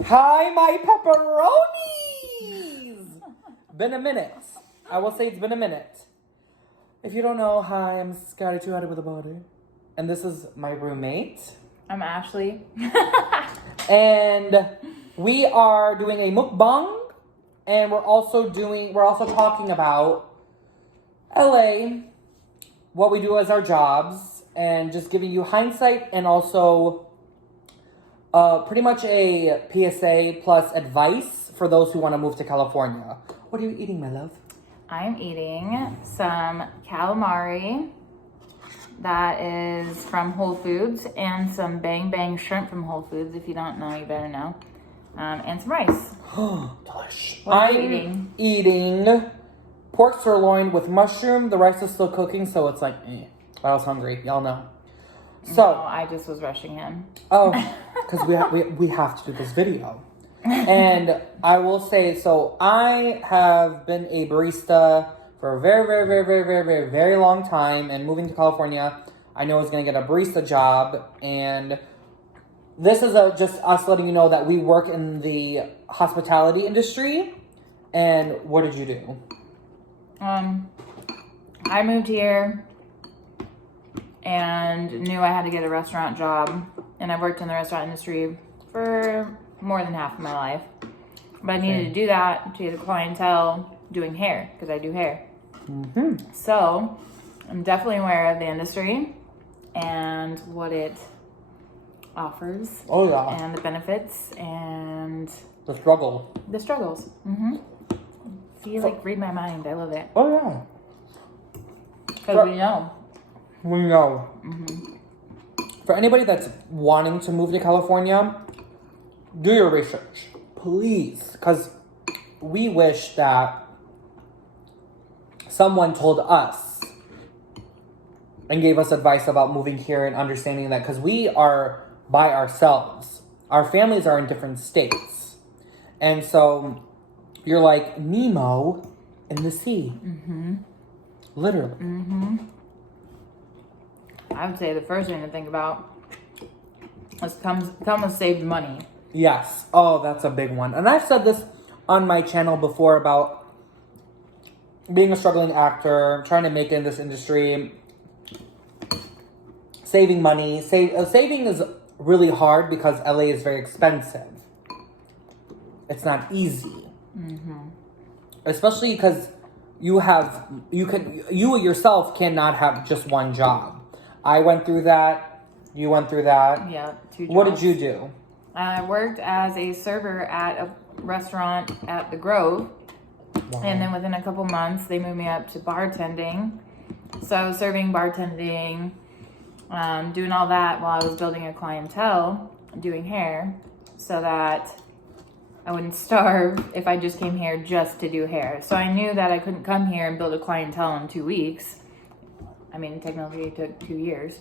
Hi, my pepperonis! Been a minute. I will say it's been a minute. If you don't know, hi, I'm Scotty Too Hotty with a Body. And this is my roommate. I'm Ashley. And we are doing a mukbang. And we're also talking about LA, what we do as our jobs, and just giving you hindsight and also pretty much a PSA plus advice for those who want to move to California. What are you eating, my love? I'm eating some calamari that is from Whole Foods and some Bang Bang shrimp from Whole Foods. If you don't know, you better know. And some rice. Delish. What are you eating pork sirloin with mushroom. The rice is still cooking, so it's like, I was hungry. Y'all know. So no, I just was rushing him. Oh, because we have to do this video. And I will say, so I have been a barista for a very, very, very, very, very, very, very long time. And moving to California, I know I was going to get a barista job. And this is just us letting you know that we work in the hospitality industry. And what did you do? I moved here and knew I had to get a restaurant job. And I've worked in the restaurant industry for more than half of my life. But I needed to do that to get a clientele doing hair, because I do hair. Mm-hmm. So I'm definitely aware of the industry and what it offers. Oh, yeah. And the benefits and The struggle. the struggles. Mm-hmm. See, like, read my mind. I love it. Oh, yeah. Because we know. We know. Mm-hmm. For anybody that's wanting to move to California, do your research, please. Because we wish that someone told us and gave us advice about moving here and understanding that, because we are by ourselves. Our families are in different states. And so you're like Nemo in the sea. Mm-hmm. Literally. Mm-hmm. I would say the first thing to think about is come with saved money. Yes. Oh, that's a big one. And I've said this on my channel before about being a struggling actor, trying to make it in this industry, saving money. Saving is really hard because LA is very expensive. It's not easy. Mm-hmm. Especially because you yourself cannot have just one job. I went through that. You went through that. Yeah, 2 jobs. What did you do? I worked as a server at a restaurant at the Grove. Wow. And then within a couple months, they moved me up to bartending. So I was serving, bartending, doing all that while I was building a clientele, doing hair, so that I wouldn't starve if I just came here just to do hair. So I knew that I couldn't come here and build a clientele in 2 weeks. I mean, technically it took 2 years.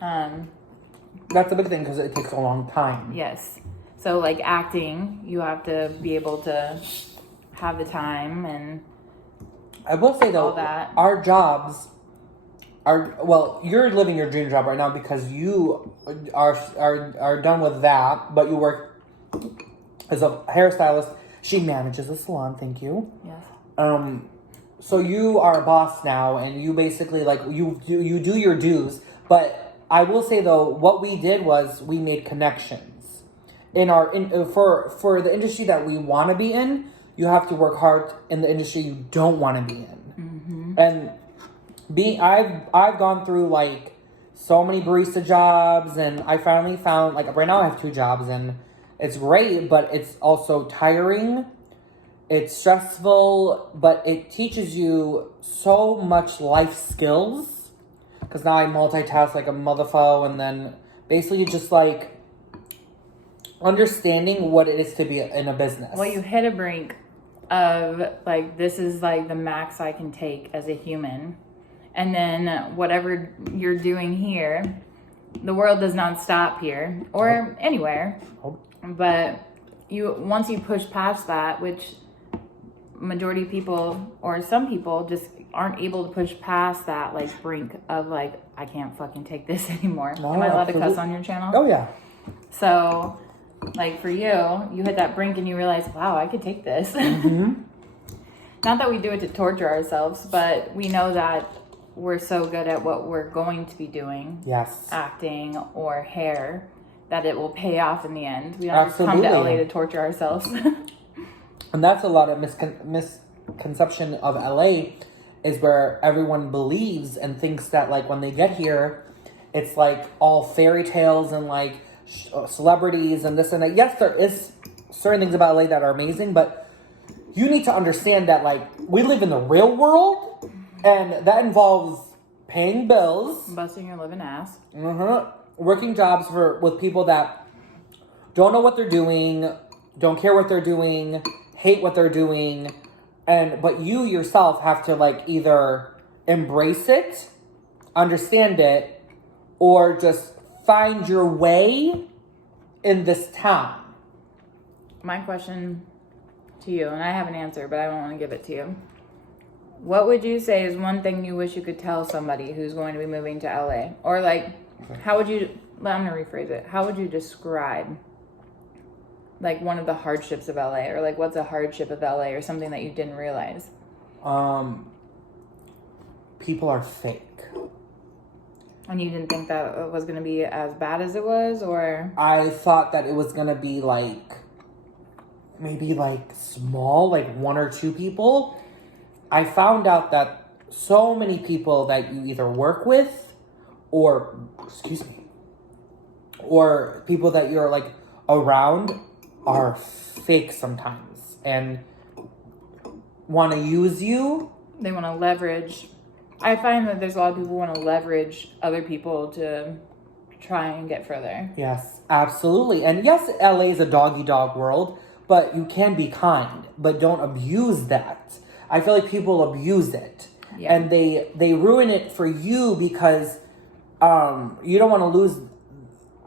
That's a big thing because it takes a long time. Yes. So like acting, you have to be able to have the time and I will say though, all that. our jobs are, well, you're living your dream job right now because you are done with that, but you work as a hairstylist. She manages a salon, thank you. Yes. So you are a boss now, and you basically like you do your dues. But I will say though, what we did was we made connections for the industry that we want to be in. You have to work hard in the industry you don't want to be in. Mm-hmm. And I've gone through like so many barista jobs, and I finally found, like, right now I have 2 jobs, and it's great, but it's also tiring. It's stressful, but it teaches you so much life skills. Because now I multitask like a motherfucker, and then basically just like understanding what it is to be in a business. Well, you hit a brink of like, this is like the max I can take as a human. And then whatever you're doing here, the world does not stop here or anywhere. But once you push past that, which majority of people or some people just aren't able to push past that like brink of like, I can't fucking take this anymore. Am I allowed to cuss on your channel? Oh yeah. So Like for you hit that brink and you realize, wow, I could take this. Mm-hmm. Not that we do it to torture ourselves, but we know that we're so good at what we're going to be doing. Yes. Acting or hair, that it will pay off in the end. We don't just come to LA to torture ourselves. And that's a lot of misconception of LA, is where everyone believes and thinks that like when they get here, it's like all fairy tales and like celebrities and this and that. Yes, there is certain things about LA that are amazing, but you need to understand that like we live in the real world, and that involves paying bills, busting your living ass, working jobs with people that don't know what they're doing, don't care what they're doing, hate what they're doing, but you yourself have to like either embrace it, understand it, or just find your way in this town. My question to you, and I have an answer, but I don't want to give it to you. What would you say is one thing you wish you could tell somebody who's going to be moving to LA? Or like, how would you, I'm going to rephrase it. How would you describe like one of the hardships of LA, or like what's a hardship of LA, or something that you didn't realize? People are fake. And you didn't think that it was going to be as bad as it was, or? I thought that it was going to be like, maybe like small, like one or two people. I found out that so many people that you either work with or people that you're like around are fake sometimes and want to use you. They want to leverage. I find that there's a lot of people who want to leverage other people to try and get further. Yes, absolutely. And yes, LA is a dog world, but you can be kind, but don't abuse that. I feel like people abuse it. Yeah. And they ruin it for you because you don't want to lose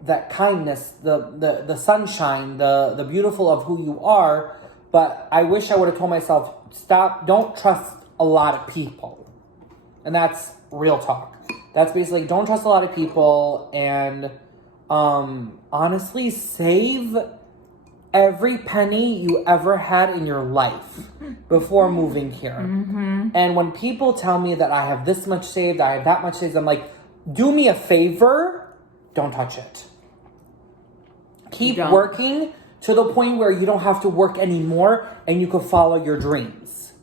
that kindness, the sunshine, the beautiful of who you are. But I wish I would have told myself, don't trust a lot of people. And that's real talk. That's basically, don't trust a lot of people, and honestly, save every penny you ever had in your life before moving here. Mm-hmm. And when people tell me that I have this much saved, I have that much saved, I'm like, do me a favor, don't touch it. Keep working to the point where you don't have to work anymore and you can follow your dreams.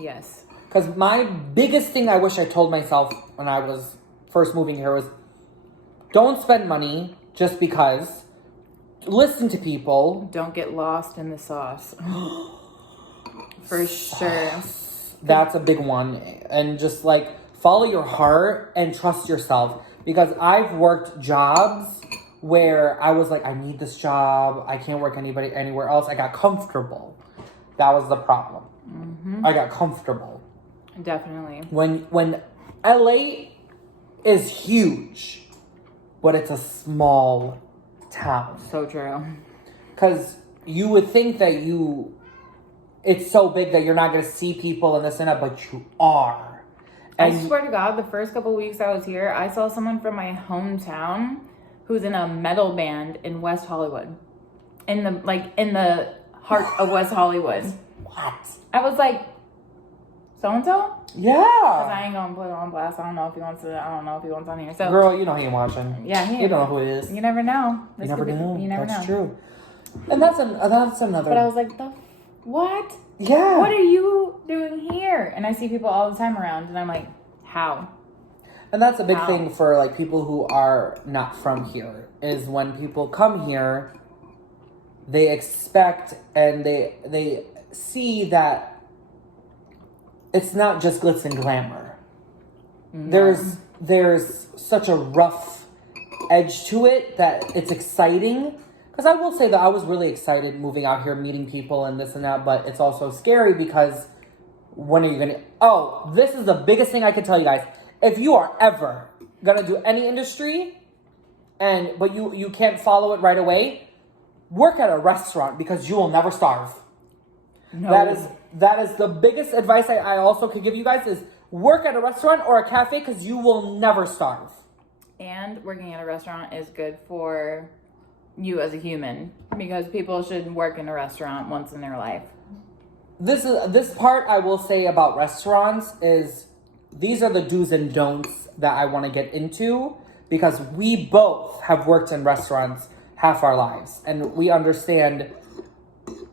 Yes. Because my biggest thing I wish I told myself when I was first moving here was, don't spend money just because. Listen to people. Don't get lost in the sauce. For sure. That's a big one. And just like follow your heart and trust yourself. Because I've worked jobs where I was like, I need this job. I can't work anywhere else. I got comfortable. That was the problem. Mm-hmm. I got comfortable. Definitely. When LA is huge, but it's a small town. So true. Because you would think that it's so big that you're not going to see people and this and that, but you are. And I swear to God, the first couple weeks I was here, I saw someone from my hometown who's in a metal band in West Hollywood. In the heart of West Hollywood. What? I was like, so-and-so? Yeah. Because I ain't going to put it on blast. I don't know if he wants on here. So, girl, you know he ain't watching. Yeah, you don't know who it is. You never know. You never know. That's true. And that's another. But I was like, what? Yeah. What are you doing here? And I see people all the time around, and I'm like, how? And that's a big thing for like people who are not from here, is when people come here, they expect and they see that it's not just glitz and glamour. No. There's such a rough edge to it that it's exciting. Because I will say that I was really excited moving out here, meeting people and this and that, but it's also scary because when are you going to... Oh, this is the biggest thing I can tell you guys. If you are ever going to do any industry, but you can't follow it right away, work at a restaurant because you will never starve. No. That is the biggest advice I also could give you guys, is work at a restaurant or a cafe because you will never starve. And working at a restaurant is good for you as a human. Because people should work in a restaurant once in their life. This part I will say about restaurants is these are the do's and don'ts that I want to get into because we both have worked in restaurants half our lives and we understand.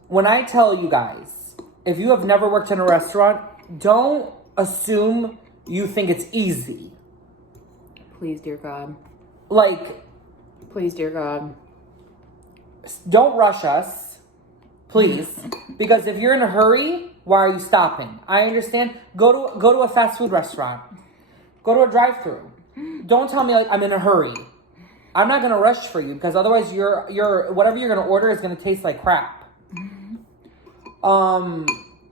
When I tell you guys, if you have never worked in a restaurant, don't assume you think it's easy. Please, dear God. Like, please, dear God. Don't rush us, please. Because if you're in a hurry, why are you stopping? I understand. Go to a fast food restaurant. Go to a drive-thru. Don't tell me like I'm in a hurry. I'm not gonna rush for you because otherwise your whatever you're gonna order is gonna taste like crap.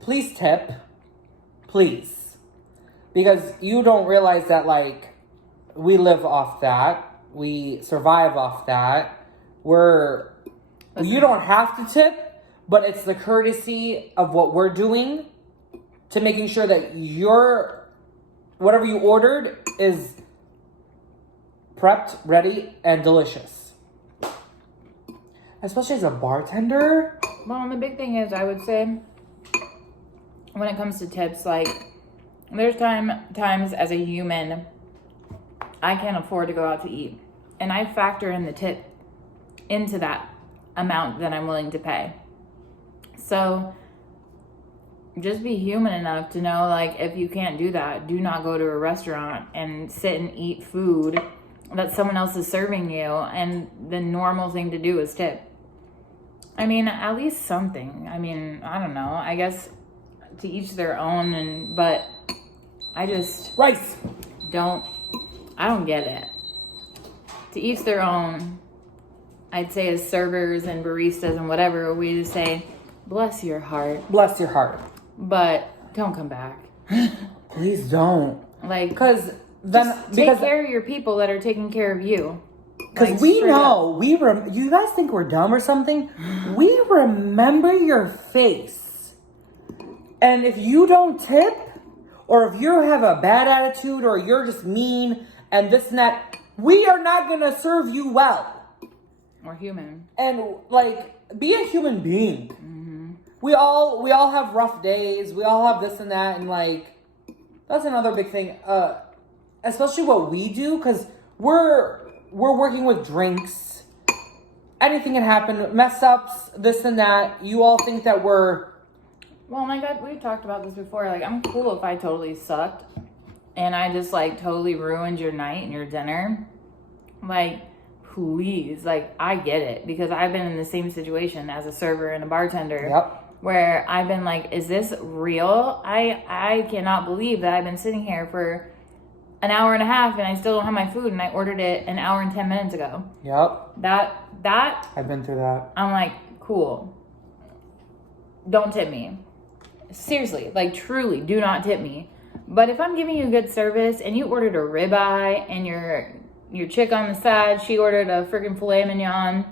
Please tip. Please. Because you don't realize that like we live off that. We survive off that. You don't have to tip, but it's the courtesy of what we're doing to making sure that whatever you ordered is prepped, ready, and delicious. Especially as a bartender. Well, and the big thing is, I would say, when it comes to tips, like, there's times as a human, I can't afford to go out to eat. And I factor in the tip into that amount that I'm willing to pay. So, just be human enough to know, like, if you can't do that, do not go to a restaurant and sit and eat food that someone else is serving you. And the normal thing to do is tip. I mean, at least something. I mean, I don't know. I guess to each their own, but I just Rice. I don't get it. To each their own. I'd say as servers and baristas and whatever, we just say, bless your heart. Bless your heart. But don't come back. Please don't. Like, because take care of your people that are taking care of you. Because like, we know, you guys think we're dumb or something? We remember your face. And if you don't tip, or if you have a bad attitude, or you're just mean, and this and that, we are not going to serve you well. We're human. And, like, be a human being. Mm-hmm. We all have rough days. We all have this and that. And, like, that's another big thing. Especially what we do, because we're working with drinks. Anything can happen. Mess ups, this and that. You all think that we're... Well, my God, we've talked about this before. Like, I'm cool if I totally sucked and I just, like, totally ruined your night and your dinner. Like, please. Like, I get it. Because I've been in the same situation as a server and a bartender. Yep. Where I've been like, is this real? I cannot believe that I've been sitting here for an hour and a half and I still don't have my food and I ordered it an hour and 10 minutes ago. Yep. That I've been through that. I'm like, cool. Don't tip me. Seriously, like truly, do not tip me. But if I'm giving you good service and you ordered a ribeye and your chick on the side, she ordered a freaking filet mignon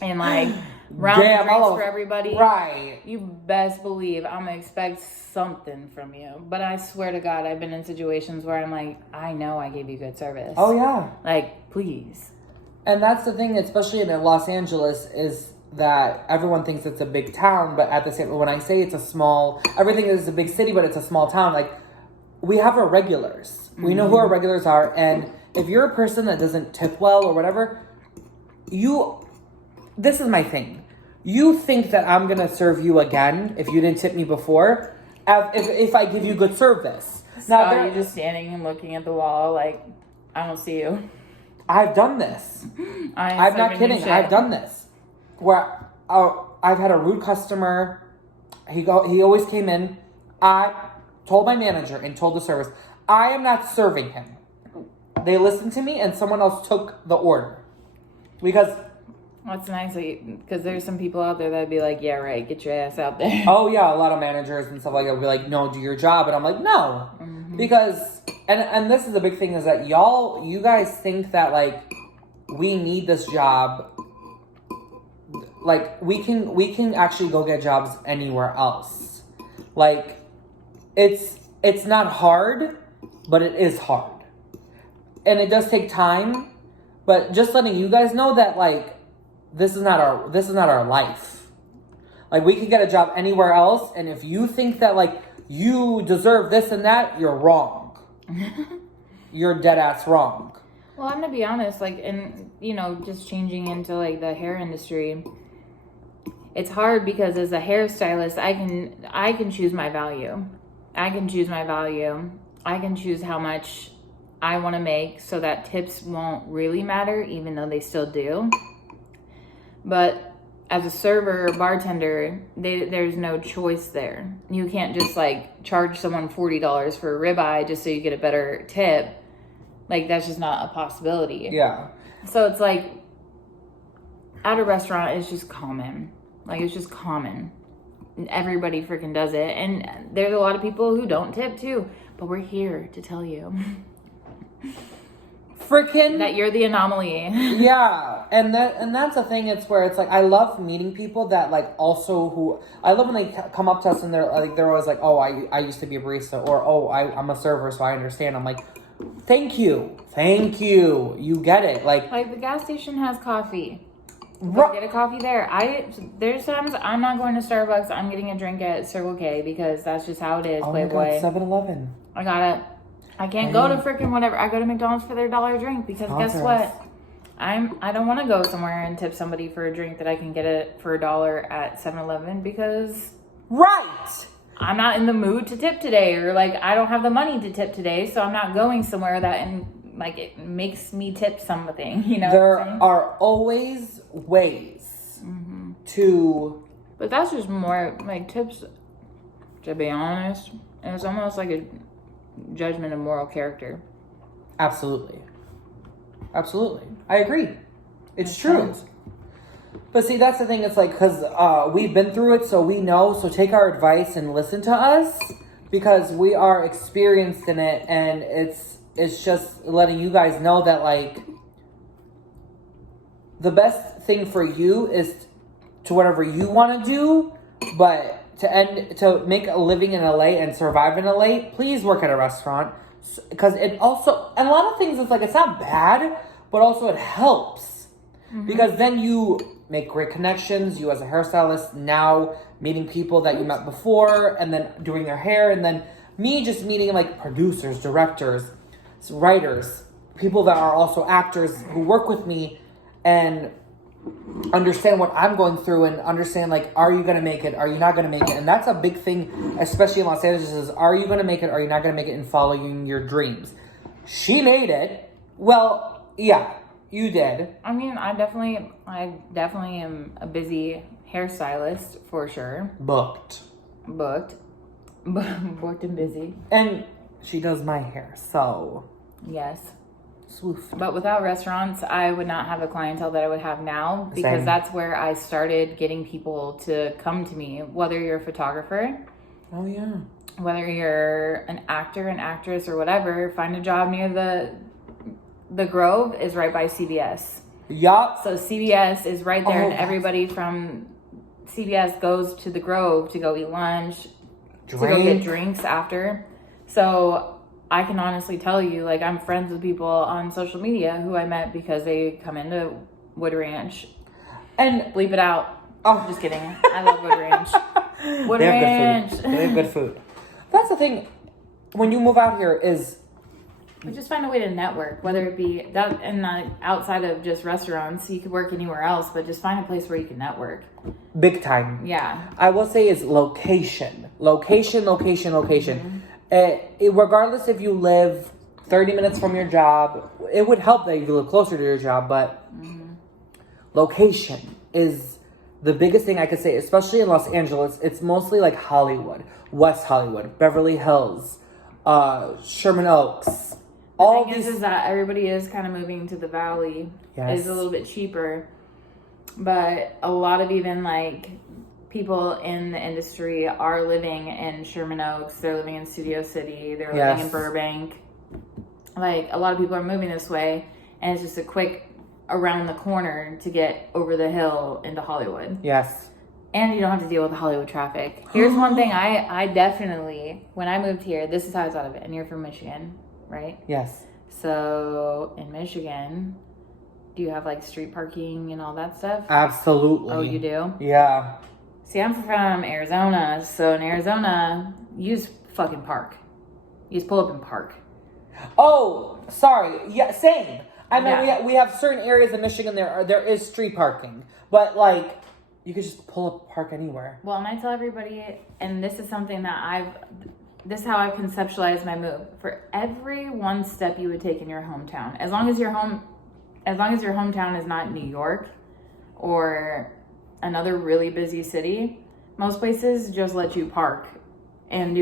and like round drinks for everybody. Right. You best believe I'm gonna expect something from you. But I swear to God, I've been in situations where I'm like, I know I gave you good service. Oh yeah. Like, please. And that's the thing, especially in Los Angeles, is that everyone thinks it's a big town, but at the same, when I say it's a small, everything is a big city, but it's a small town. Like, we have our regulars. Mm-hmm. We know who our regulars are, and if you're a person that doesn't tip well or whatever, this is my thing. You think that I'm gonna serve you again if you didn't tip me before, if I give you good service. Now, are you just standing and looking at the wall like, I don't see you? I've done this. I'm not kidding. I've done this. Where I've had a rude customer. He always came in. I told my manager and told the service, I am not serving him. They listened to me and someone else took the order. Because... That's nice, because there's some people out there that'd be like, yeah, right, get your ass out there. Oh, yeah, a lot of managers and stuff like that would be like, no, do your job. And I'm like, no. Mm-hmm. Because, and this is the big thing, is that you guys think that, like, we need this job. Like, we can actually go get jobs anywhere else. Like, it's not hard, but it is hard. And it does take time. But just letting you guys know that, like, this is not our life. Like, we can get a job anywhere else, and if you think that, like, you deserve this and that, you're wrong. You're dead ass wrong. Well, I'm gonna be honest, like, and just changing into like the hair industry, it's hard because as a hairstylist, I can choose my value. I can choose how much I want to make, so that tips won't really matter, even though they still do. But as a server or bartender, there's no choice there. You can't just like charge someone $40 for a ribeye just so you get a better tip. Like, that's just not a possibility. Yeah. So it's like, at a restaurant, it's just common. Like, it's just common. And everybody freaking does it. And there's a lot of people who don't tip too. But we're here to tell you. Freaking. That you're the anomaly. Yeah. And that's the thing. It's where it's like, I love meeting people that like also who, I love when they come up to us and they're always like, oh, I used to be a barista, or, oh, I'm a server, so I understand. I'm like, thank you. You get it. Like the gas station has coffee. Get a coffee there. There's times I'm not going to Starbucks. I'm getting a drink at Circle K because that's just how it is. Playboy. 7-Eleven. I can't go to freaking whatever. I go to McDonald's for their $1 drink because guess what? I don't want to go somewhere and tip somebody for a drink that I can get it for $1 at 7-Eleven because I'm not in the mood to tip today, or like I don't have the money to tip today, so I'm not going somewhere that like it makes me tip something. There are always ways to. But that's just more like tips. To be honest, it's almost like a judgment of moral character. Absolutely. I agree. It's true. But see, that's the thing. It's like, because we've been through it, so we know. So take our advice and listen to us, because we are experienced in it, and it's just letting you guys know that like the best thing for you is to whatever you want to do, but to make a living in LA and survive in LA, please work at a restaurant, because it also, and a lot of things, it's like, it's not bad, but also it helps, because then you make great connections. You as a hairstylist now meeting people that you met before, and then doing their hair, and then me just meeting like producers, directors, writers, people that are also actors who work with me and understand what I'm going through, and understand like, are you going to make it? Are you not going to make it? And that's a big thing, especially in Los Angeles, is are you going to make it? Are you not going to make it in following your dreams? She made it. Well, yeah, you did. I mean, I definitely am a busy hairstylist for sure. Booked and busy. And she does my hair, so yes. Swoofed. But without restaurants, I would not have the clientele that I would have now, because that's where I started getting people to come to me. Whether you're a photographer, oh yeah, whether you're an actor, an actress, or whatever, find a job near the Grove is right by CBS. Yup. So CBS is right there, and everybody from CBS goes to the Grove to go eat lunch, to go get drinks after. So I can honestly tell you, like, I'm friends with people on social media who I met because they come into Wood Ranch. And bleep it out. Oh, just kidding. I love Wood Ranch. Wood Ranch. They have good food. That's the thing. When you move out here is... But just find a way to network, whether it be that and outside of just restaurants. You could work anywhere else, but just find a place where you can network. Big time. Yeah. I will say is location. Location. Regardless if you live 30 minutes from your job, it would help that you live closer to your job, but location is the biggest thing I could say, especially in Los Angeles. It's mostly like Hollywood, West Hollywood, Beverly Hills, Sherman Oaks. The thing is that everybody is kind of moving to the valley. Yes. It's a little bit cheaper, but a lot of even like people in the industry are living in Sherman Oaks. They're living in Studio City. They're living in Burbank. Like, a lot of people are moving this way, and it's just a quick around the corner to get over the hill into Hollywood. Yes. And you don't have to deal with the Hollywood traffic. Here's one thing I definitely, when I moved here, this is how I thought of it. And you're from Michigan, right? Yes. So in Michigan, Do you have like street parking and all that stuff? Absolutely. Oh, you do? Yeah. See, I'm from Arizona, so in Arizona, you just fucking park. You just pull up and park. Oh, sorry. Yeah, same. I mean, Yeah. we have certain areas in Michigan there is street parking, but like you could just pull up park anywhere. Well, and I tell everybody, and this is something that this is how I've conceptualized my move. For every one step you would take in your hometown, as long as your hometown is not New York or another really busy city, most places just let you park and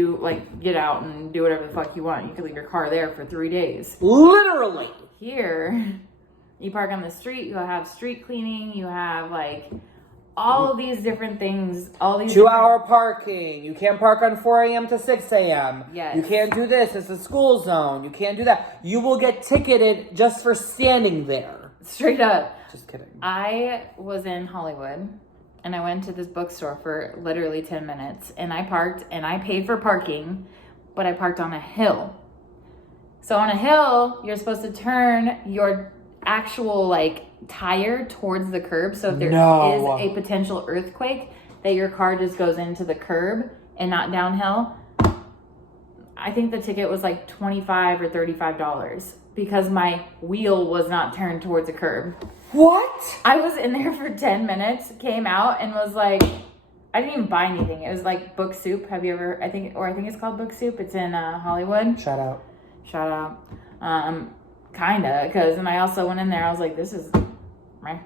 get out and do whatever the fuck you want. You could leave your car there for 3 days. Literally. Here, you park on the street, you'll have street cleaning, you have like all of these different things, all these 2-hour parking. You can't park on 4 a.m. to 6 a.m. Yes. You can't do this. It's a school zone. You can't do that. You will get ticketed just for standing there. Straight up. Just kidding. I was in Hollywood and I went to this bookstore for literally 10 minutes and I parked and I paid for parking, but I parked on a hill. So on a hill, you're supposed to turn your actual like tire towards the curb. So if there is a potential earthquake, that your car just goes into the curb and not downhill. I think the ticket was like $25 or $35 because my wheel was not turned towards a curb. What? I was in there for 10 minutes, came out and was like, I didn't even buy anything. It was like Book Soup. Have you ever, I think it's called Book Soup. It's in Hollywood. Shout out. Kinda, because, and I also went in there, I was like, this is, meh.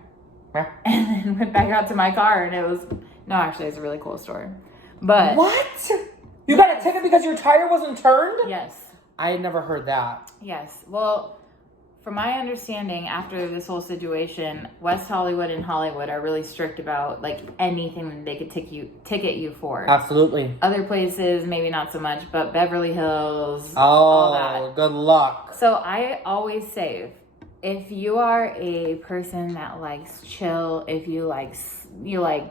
And then went back out to my car and it was, no, actually, it's a really cool story. But. What? You got a ticket because your tire wasn't turned? Yes. I had never heard that. Yes. Well, from my understanding, after this whole situation, West Hollywood and Hollywood are really strict about like anything that they could ticket you for. Absolutely. Other places, maybe not so much, but Beverly Hills, all that. Good luck. So I always say, if you are a person that likes chill, if you like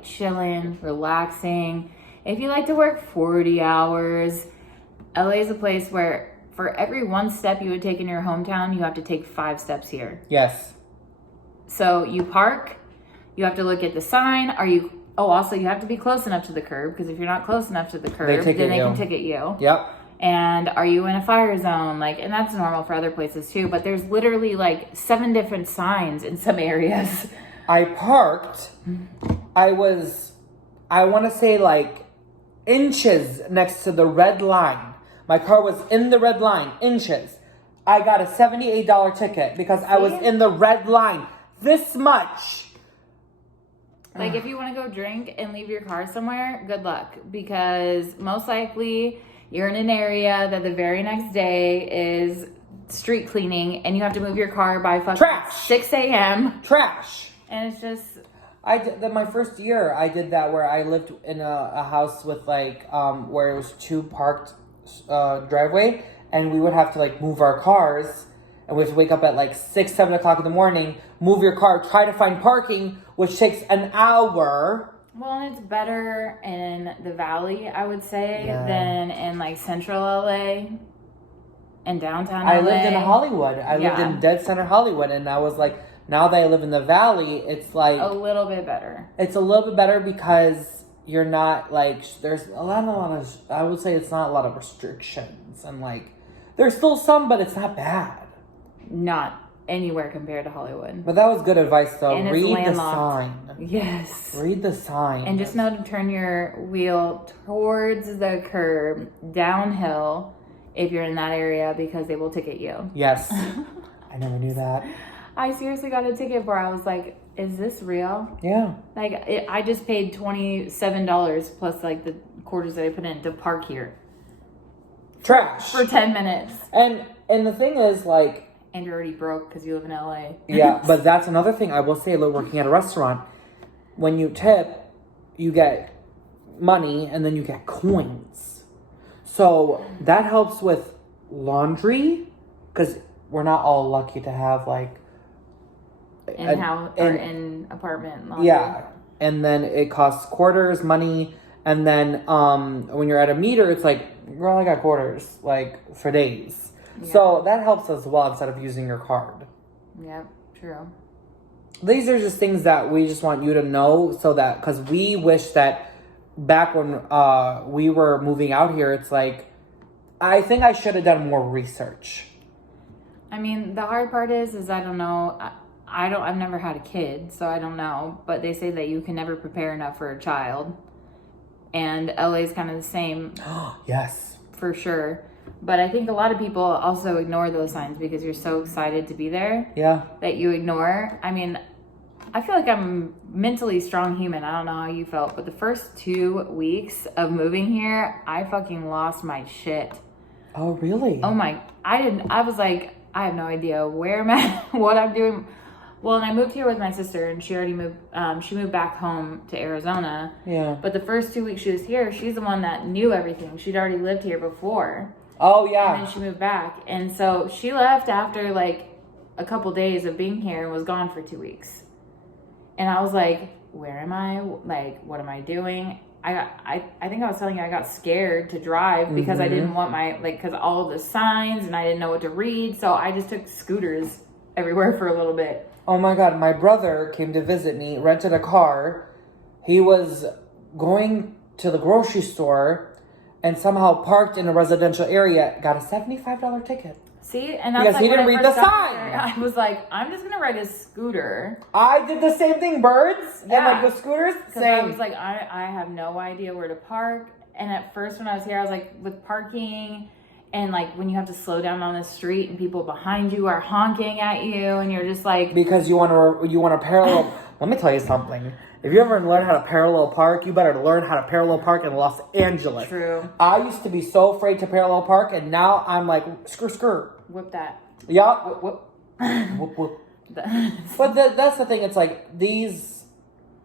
chilling, relaxing, if you like to work 40 hours, LA is a place where for every one step you would take in your hometown, you have to take 5 steps here. Yes. So you park, you have to look at the sign. Also you have to be close enough to the curb, because if you're not close enough to the curb, then they can ticket you. Yep. And are you in a fire zone? And that's normal for other places too, but there's literally 7 different signs in some areas. I parked, I want to say inches next to the red line. My car was in the red line, inches. I got a $78 ticket because I was in the red line. This much. If you want to go drink and leave your car somewhere, good luck. Because most likely you're in an area that the very next day is street cleaning and you have to move your car by fucking 6 a.m. Trash. And it's just... I did that my first year. I did that where I lived in a house with where it was 2 parked driveway, and we would have to move our cars, and we have to wake up at 6, 7 o'clock in the morning, move your car, try to find parking, which takes an hour. Well, and it's better in the valley, I would say, than in central LA and downtown LA. I lived in Hollywood. I lived in dead center Hollywood, and I was now that I live in the valley, it's a little bit better. It's a little bit better because you're not there's a lot of I would say it's not a lot of restrictions, and there's still some, but it's not bad. Not anywhere compared to Hollywood. But that was good advice though. And read the sign. Yes. Read the sign. And just know to turn your wheel towards the curb, downhill, if you're in that area, because they will ticket you. Yes. I never knew that. I seriously got a ticket where I was like, is this real? Yeah. I just paid $27 plus the quarters that I put in to park here. Trash. For 10 minutes. And the thing is and you're already broke because you live in LA. Yeah, but that's another thing I will say, working at a restaurant, when you tip, you get money and then you get coins. So that helps with laundry, because we're not all lucky to have in apartment laundry. Yeah. And then it costs quarters, money, and then when you're at a meter, it's we only got quarters for days. Yeah. So that helps as well instead of using your card. Yep, true. these are just things that we just want you to know, so that, because we wish that back when we were moving out here, it's like, I think I should have done more research. I mean, the hard part is I don't know. I've never had a kid, so I don't know. But they say that you can never prepare enough for a child. And LA is kind of the same. Yes. For sure. But I think a lot of people also ignore those signs because you're so excited to be there. Yeah. That you ignore. I mean, I feel like I'm a mentally strong human. I don't know how you felt, but the first 2 weeks of moving here, I fucking lost my shit. Oh, really? Oh my, I was like, I have no idea where I'm at, what I'm doing. Well, and I moved here with my sister, and she already moved, she moved back home to Arizona. Yeah. But the first 2 weeks she was here, she's the one that knew everything. She'd already lived here before. Oh, yeah. And then she moved back. And so she left after like a couple days of being here and was gone for 2 weeks. And I was like, where am I? Like, what am I doing? I think I was telling you I got scared to drive because I didn't want because all of the signs and I didn't know what to read. So I just took scooters everywhere for a little bit. Oh my God, my brother came to visit me, rented a car. He was going to the grocery store and somehow parked in a residential area, got a $75 ticket. See? And that's because he didn't read the sign. I was like, I'm just going to ride a scooter. I did the same thing, birds. Yeah. And like the scooters, Because I was like, I have no idea where to park. And at first when I was here, I was like, with parking and like when you have to slow down on the street and people behind you are honking at you and you're just like... Because you want to parallel... Let me tell you something. If you ever learn how to parallel park, you better learn how to parallel park in Los Angeles. True. I used to be so afraid to parallel park, and now I'm like, skr. Whip that. Yeah. Whoop. Whoop. But that's the thing. It's like these...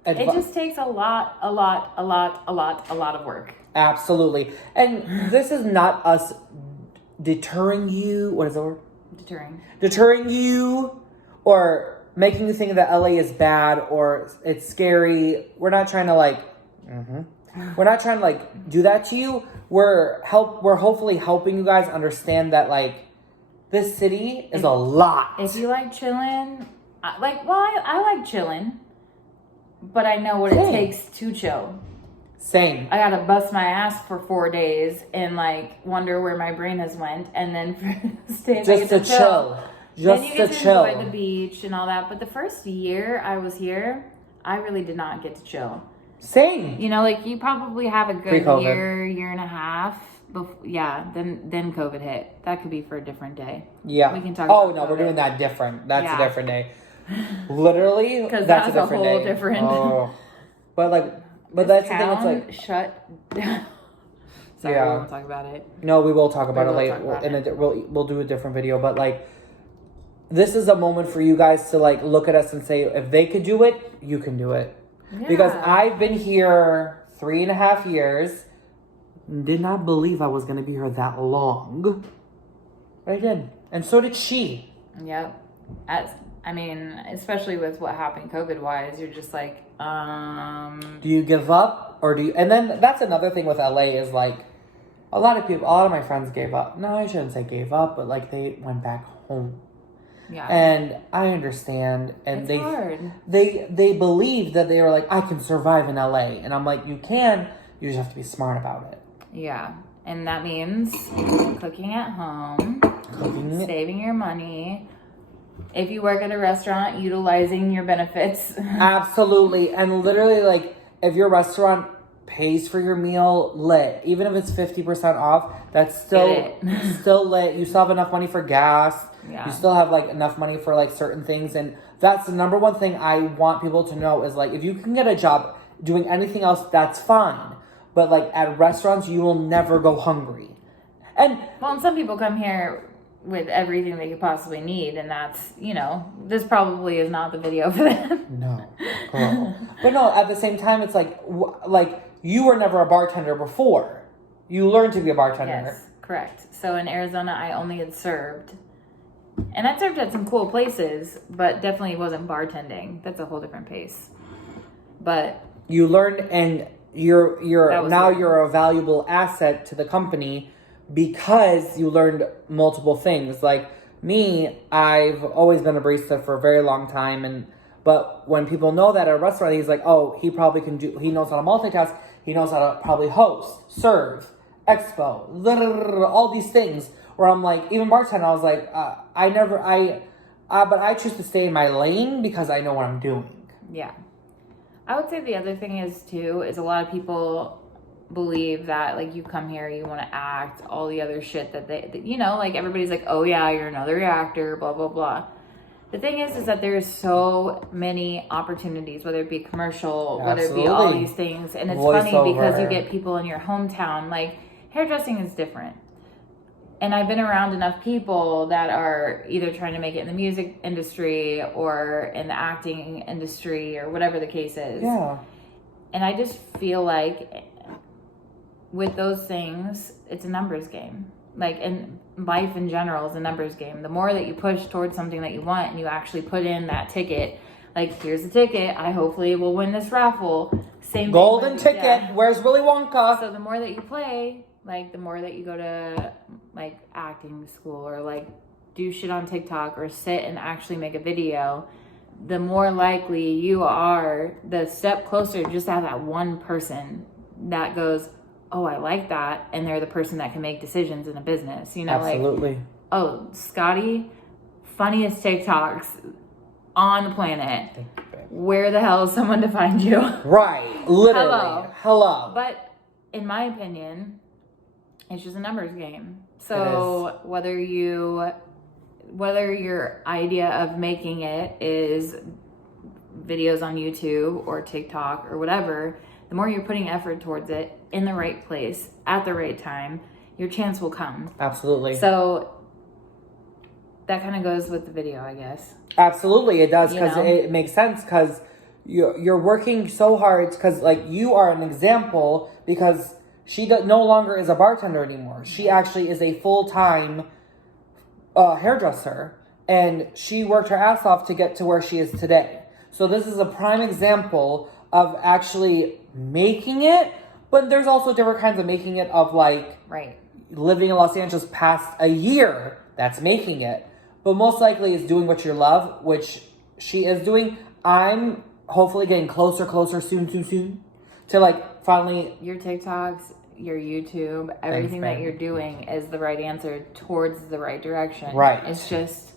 It just takes a lot of work. Absolutely. And this is not us deterring you. What is the word? Deterring you or making you think that LA is bad or it's scary. We're not trying to we're not trying to do that to you. We're hopefully helping you guys understand that this city is a lot. If you like chilling, I like chilling, but I know what it takes to chill. Same. I gotta bust my ass for 4 days and wonder where my brain has went, and then stay just to chill. Then you get to enjoy the beach and all that. But the first year I was here, I really did not get to chill. Same. You probably have a good Pre-COVID. year and a half. Then COVID hit. That could be for a different day. Yeah. We can talk. Oh no, we're doing that different. That's a different day. Literally, because that's a different whole day. different. Oh. But that's the thing. It's shut down. Sorry, we won't talk about it. No, we will talk about it later. We'll do a different video. But this is a moment for you guys to look at us and say, if they could do it, you can do it. Yeah. Because I've been here 3.5 years. Did not believe I was going to be here that long. But I did. And so did she. Yep. Especially with what happened COVID-wise, you're just do you give up? Or do you... And then that's another thing with LA is a lot of my friends gave up. No, I shouldn't say gave up, but they went back home. Yeah. And I understand. And it's hard. They believe that they were I can survive in LA. And I'm you can. You just have to be smart about it. Yeah. And that means cooking at home. Saving your money. If you work at a restaurant, utilizing your benefits. Absolutely. And literally, if your restaurant pays for your meal, lit. Even if it's 50% off, that's still lit. You still have enough money for gas. Yeah. You still have enough money for certain things. And that's the number one thing I want people to know is if you can get a job doing anything else, that's fine. But at restaurants, you will never go hungry. And some people come here with everything they could possibly need, and that's, this probably is not the video for them. No, girl. But no, at the same time, it's you were never a bartender before. You learned to be a bartender. Yes, correct. So in Arizona, I only had served. And I served at some cool places, but definitely wasn't bartending. That's a whole different pace. But you learned, and you're a valuable asset to the company because you learned multiple things. Me, I've always been a barista for a very long time, But when people know that at a restaurant, he's like, oh, he probably he knows how to multitask. He knows how to probably host, serve, expo, all these things. Where I'm like, even bartender, I was like, but I choose to stay in my lane because I know what I'm doing. Yeah. I would say the other thing is a lot of people believe that like you come here, you want to act, all the other shit that like everybody's like, oh yeah, you're another actor, blah, blah, blah. The thing is that there's so many opportunities, whether it be commercial, whether it be all these things. And it's funny because you get people in your hometown, like hairdressing is different. And I've been around enough people that are either trying to make it in the music industry or in the acting industry or whatever the case is. Yeah. And I just feel like with those things, it's a numbers game. Like, and life in general is a numbers game. The more that you push towards something that you want and you actually put in that ticket, like, here's the ticket, I hopefully will win this raffle. Same golden ticket. Yeah. Where's Willy Wonka? So the more that you play, like, the more that you go to, like, acting school or, like, do shit on TikTok or sit and actually make a video, the more likely you are the step closer just to have that one person that goes, oh, I like that, and they're the person that can make decisions in a business. You know, absolutely. Like, oh, Scotty, funniest TikToks on the planet. Where the hell is someone to find you? Right, literally. Hello. But in my opinion, it's just a numbers game. So whether your idea of making it is videos on YouTube or TikTok or whatever, the more you're putting effort towards it in the right place at the right time, your chance will come. Absolutely. So that kind of goes with the video, I guess. Absolutely, it does, because it makes sense, because you're working so hard, because like you are an example, because she no longer is a bartender anymore. She actually is a full-time hairdresser, and she worked her ass off to get to where she is today. So this is a prime example of actually making it, but there's also different kinds of making it of like living in Los Angeles past a year. That's making it. But most likely is doing what you love, which she is doing. I'm hopefully getting closer soon to like finally. Your TikToks, your YouTube, everything that you're doing is the right answer towards the right direction. Right. It's just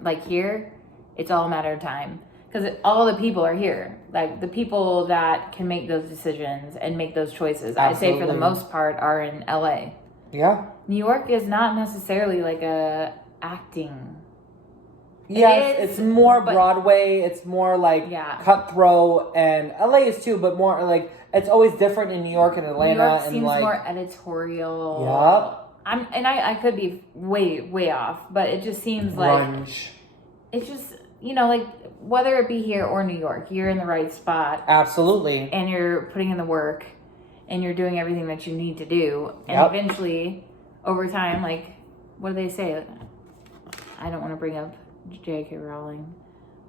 like here, it's all a matter of time. Because all the people are here. Like, the people that can make those decisions and make those choices, I'd say for the most part, are in LA. Yeah. New York is not necessarily like a acting. Yes, it's more Broadway. It's more like cutthroat, and LA is too, but more like it's always different in New York and Atlanta. New York and seems like more editorial. Yep. I could be way off, but it just seems like it's just, you know, like whether it be here or New York, you're in the right spot. Absolutely. And you're putting in the work and you're doing everything that you need to do. And eventually, over time, like, what do they say? I don't want to bring up J.K. Rowling,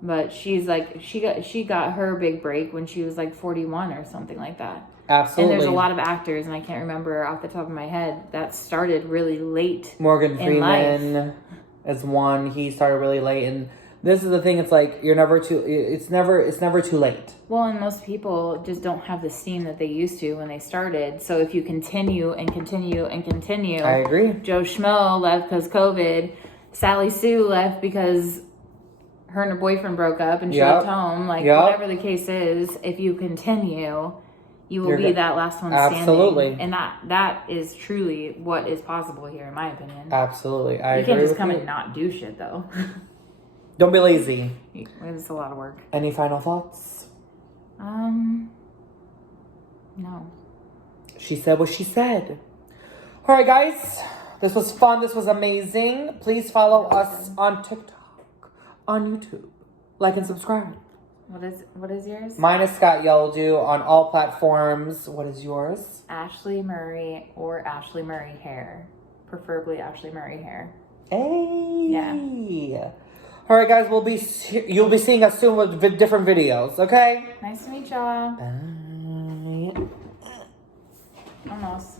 but she's like, she got her big break when she was like 41 or something like that. Absolutely. And there's a lot of actors, and I can't remember off the top of my head, that started really late. Morgan Freeman is one. He started really late, and this is the thing. It's like it's never too late. Well, and most people just don't have the steam that they used to when they started. So if you continue and continue and continue, I agree. Joe Schmo left because COVID. Sally Sue left because her and her boyfriend broke up and she left home. Like whatever the case is, if you continue, you will be that last one standing. Absolutely. And that is truly what is possible here, in my opinion. Absolutely, you can't just come and not do shit though. Don't be lazy. It's a lot of work. Any final thoughts? No. She said what she said. All right, guys. This was fun. This was amazing. Please follow us on TikTok, on YouTube. Like and subscribe. What is yours? Mine is Scott Yeldu on all platforms. What is yours? Ashley Murray or Ashley Murray Hair. Preferably Ashley Murray Hair. Hey. Yeah. All right, guys. You'll be seeing us soon with different videos. Okay. Nice to meet y'all. Bye. Almost.